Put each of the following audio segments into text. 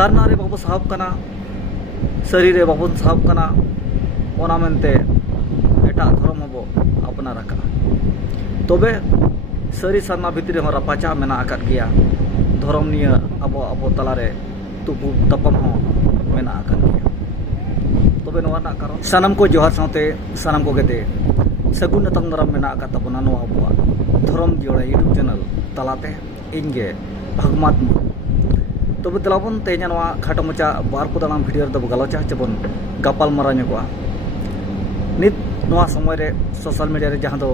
सारना रे बाबू साहब कना सरी रे बाबू साहब कना ओना मेनते एटा धर्म हबो अपनार आका तबे सरी सारना भितरी हो रापाचा मेना आकाद गिया धर्म निया अबो अबो तलारे तुपु तपम हो मेना आकाद गिया तबे नोआ ना कारण सानम को जोहार साथे सानम को गेते सगुन तंग नरम मेना आकाद तबना नोआ अबो धर्म जोड़ा यूट्यूब चैनल तलाते इनगे भगमात तबे तलाबन तेजा नोआ खाटो मचा बार पुदानाम वीडियो रे गलोचा चबन गापाल मारा ᱧᱚᱜᱚᱜᱼᱟ नित नोआ समय रे सोशल मीडिया रे जहां दो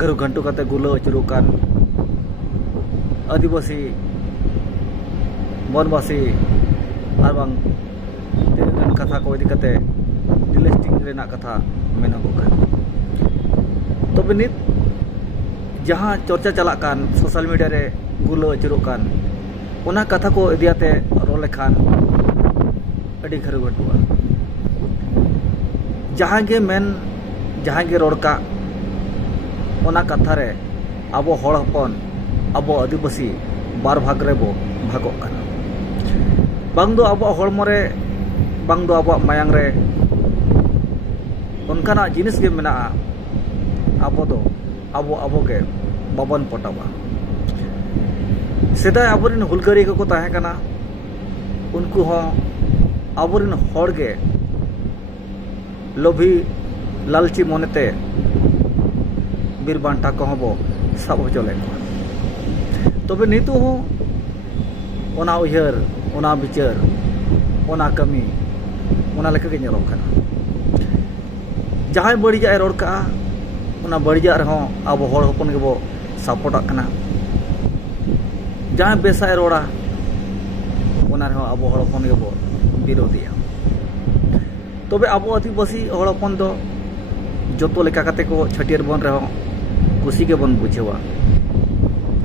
घरु घंटू कते गुलो अचुरु कान आदिवासी बनवासी आर बांग तिनगन कथा को इदी कते डिलेस्टिंग रेना कथा मेनगो कान तबे नित जहां चर्चा चला कान सोशल मीडिया रे गुलो अचुरु कान ओना कथा को इदियाते रोल लेखान अडी घरु घंटुआ जहां गे मेन जहां गे रोड़का ओना कथा रे आबो हड़ हपन आबो आदिवासी बार भाग रे बो भागो काना बांग दो आबो हड़मो रे बांग दो आबो मायांग रे उनकाना जिनिस गे मेना आबो दो आबो आबो गे बाबन पटावा सेदाय आबोरिन हुलगारी को ताहे काना उनको हो आबोरिन हड़ गे लोभी लालची मोनेते बीर बांटा को बो सब चले तबे नितु हो ओना उयहर ओना विचार ओना कमी ओना लेका के ñeलो खाना जहां बड़िजा रोड का ओना बड़िजा रहो अब हड़ हपन के बो सपोर्ट कना जहां बेसा रोड़ा ओना रहो अब हड़ हपन के बो विरोधिया तबे अब आदिवासी हड़ हपन दो जतो लेका कते को छटियर बन रहो कुसी के बन बुझेवा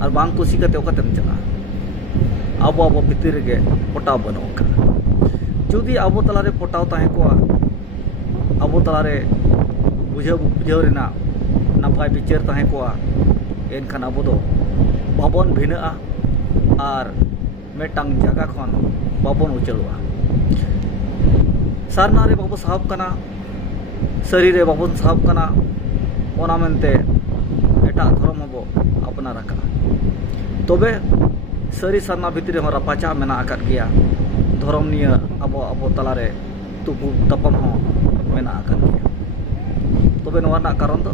और बांग कुसी कते ओकते चला अब अब भितर के पटाव बनो जुदी अब तलारे पटाव ताहे को अब तलारे बुझाव रेना नापाय विचार ताहे को एनखान अब दो बाबन भिना और मेटांग जगह खन बाबन उचलवा सारना रे बाबू साहब कना सरी रे बाबू साहब कना ओना मेनते एटा धर्म हबो अपनार आका तबे सरी सारना भितरी हो रापाचा मेना आकाद गिया धर्म निया अबो अबो तलारे तुपु तपम हो मेना आकाद गिया तबे नोआ ना कारण दो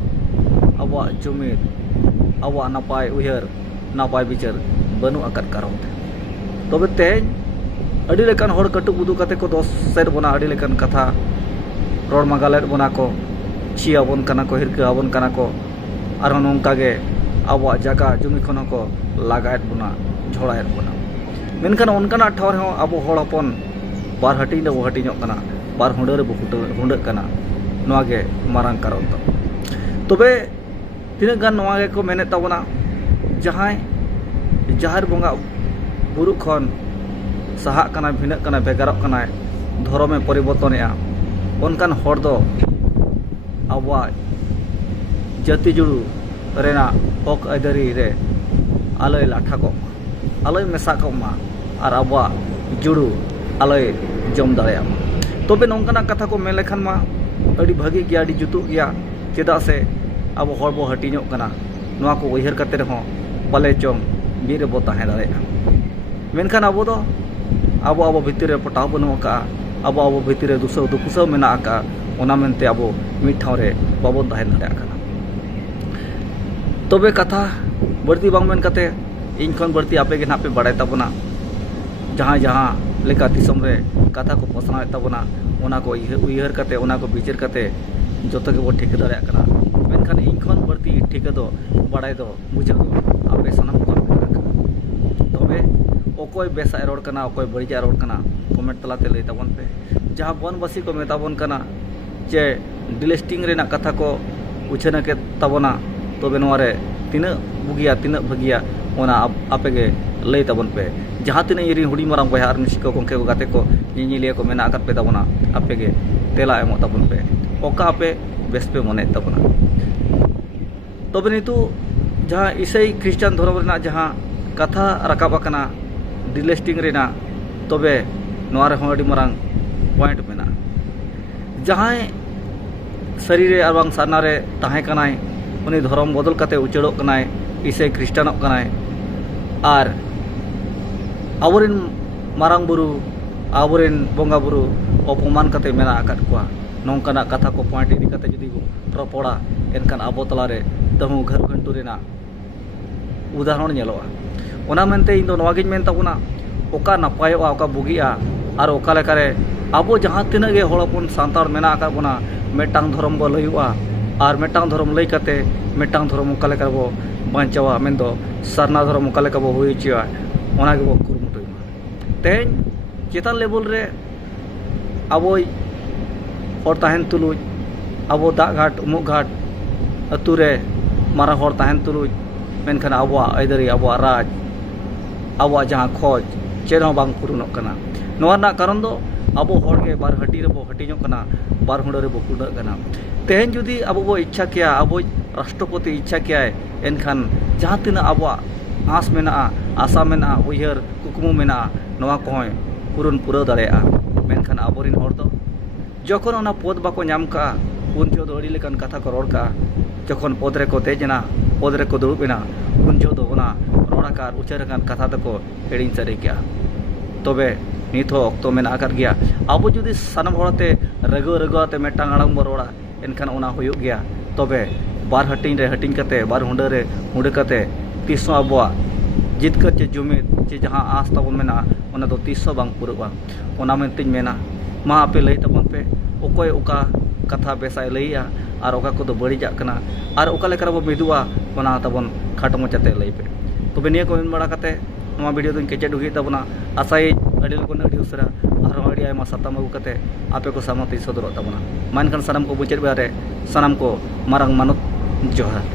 अबो जुमिद अबो नापाय उयहर नापाय विचार बनु आकाद कारण तबे तेज अडी लेकान हड़ कटु बुदु कते को दोस सेर बना अडी लेकान कथा रोड मागालेर बना को छियाबन कना को हिरका आबन कना को आर नोंका गे आबो जगह जुमी खन को लागायत बना झोड़ायत बना मेनखान उनकाना ठाव रे आबो हड़ हपन बार हटिंग दो हटिंग कना बार हुंडा रे हुंडा कना नोआ गे मारांग कारण तो तबे तिना गान नोआ गे को मेने ताबना जहां जहार बंगा बुरु खन सहा कना भिना कना बेगारक कना धर्म में परिवर्तनया उनकान हड़ दो आबो जाति जुड़ू रेना हक आदारी रे आलय लाठा को आलय मेसा को मा और आबो जुड़ू आलय जम दाया तबे नोंकाना कथा को मेन लेखान मा अडी भागी गया अडी जुतु गया चेदा से आबो हड़ बो हटिñो कना नोआ को उयहर कते रहो पाले चोंग बीर बो ताहे दाया मेनखान आबो दो आबो आबो भितर रे पटाव बनो का आबो आबो भितर रे दुसो दुकुसो मेना का ओना मेनते आबो मिट ठाव रे बाबो ताहे दाया कना तबे कथा बढ़ती बांग मेन कते इन खन बढ़ती आपे के नापे बड़ाय ताबना जहां जहां लेका दिसम रे कथा को पसनाय ताबना ओना को उयहर कते ओना को विचार कते जतो के बो ठीक दाया कना मेनखान इन खन बढ़ती ठीक दो बड़ाय दो बुझाव दो आपे सनम को तबे ओकोय बेसा रोड कना ओकोय बड़िजा रोड कना कमेंट तलाते लई ताबन पे जहां बनवासी को मेताबन कना जे डिलेस्टिंग रेना कथा को उछना के ताबना तबे नोरे तिना बुगिया तिना भगिया ओना आपे गे लई ताबन पे जहां तिना इरी हुडी माराम बया आर निसिको गंके को गाते को निनिलिया को मेना आकात पे ताबना आपे गे तेला एमो ताबन पे ओका आपे बेस पे मने ताबना तबे नितु जहां ईसाई ख्रिस्टान धर्म रेना जहां कथा राकाब आकना डिलेस्टिंग रेना तबे नोआ रेहों अडी मारांग पॉइंट मेना जहां शरीर रे आर बांग सारना रे ताहें कनाय उनी धर्म बदल कते उचड़ोक कनाय इसे ख्रिस्टानोक कनाय आर आबोरिन मारांग बुरु आबोरिन बोंगा बुरु अपमान कते मेना आकाद कोआ नोंकाना कथा को पॉइंट इदी कते जुदी रपड़ा एनकान आबो तलारे तहु घर घंटू रेना उदाहरण नेलोआ ओना मेनते इन दो नवागिन मेन ताबुना ओका नापायोआ ओका बुगिआ आर ओका लेकारे आबो जहां तिना गे होड़पन सांतार मेना आका बोना मेटांग धर्म बो लयुआ आर मेटांग धर्म लई कते मेटांग धर्म ओका लेका बो बांचावा मेनदो सरना धर्म ओका लेका बो हुइचिया ओना गे बो कुरुमुटुमा तेन चेतान लेवल रे आबो हर ताहेन तुलुज आबो दा घाट उमुक घाट अतु रे मारा हर ताहेन तुलुज मेनखान आबो आइदारी आबो राज आबो जहां खोज चेरो बांग पुरुनोक कना नोआ ना कारण दो आबो हर के बार हटी रे बो हटिñok कना बार हुंडा रे बो कुंडा कना तेहन जुदी आबो बो इच्छा किया आबो राष्ट्रपति इच्छा किया एनखान जहां तिना आबो आस मेना आशा मेना उयहर कुकमु मेना नोआ कोय पुरुन पुरा दाड़ेया मेनखान आबोरिन हर दो जखन ओना पद बाको नाम का उन जो अड़ी लेकान कथा को रोड़ का जखन पद रे को तेजना पद रे को दुड़ुबेना उन जो दो ओना रोड़ाकार उचारकान कथा तको हेडिंग सारे क्या तबे नित हो अक्तो मेना आकार गया आबो जुदी सानम होड़ते रगो रगोते मेटांग आड़ांग बो रोड़ा एनखान ओना हुयुग गया तबे बार हटिंग रे हटिंग कते बार हुंडा रे हुंडे कते तीसो आबो जितकर चे जुमिद चे जहां आस ताबन मेना ओना दो तीसो बांग पुरुबा ओना मेनतिन मेना मा आपे लई ताबन पे ओकोय ओका कथा बेसाय लईया आर ओका को दो बड़ीजा कना आर ओका लेकर बो मिदुआ ओना ताबन खाटो मचाते लई पे तबे निया को मेन बड़ा कते नोआ वीडियो दोन केचे दुगी ताबना आसाई अड़ी लोगन अड़ी उसरा आरो अड़ी आयमा साताम अगु कते आपे को सामते सदरत ताबना मानखान सानाम को बुचेर बारे सानाम को मारंग मानुत जोहार।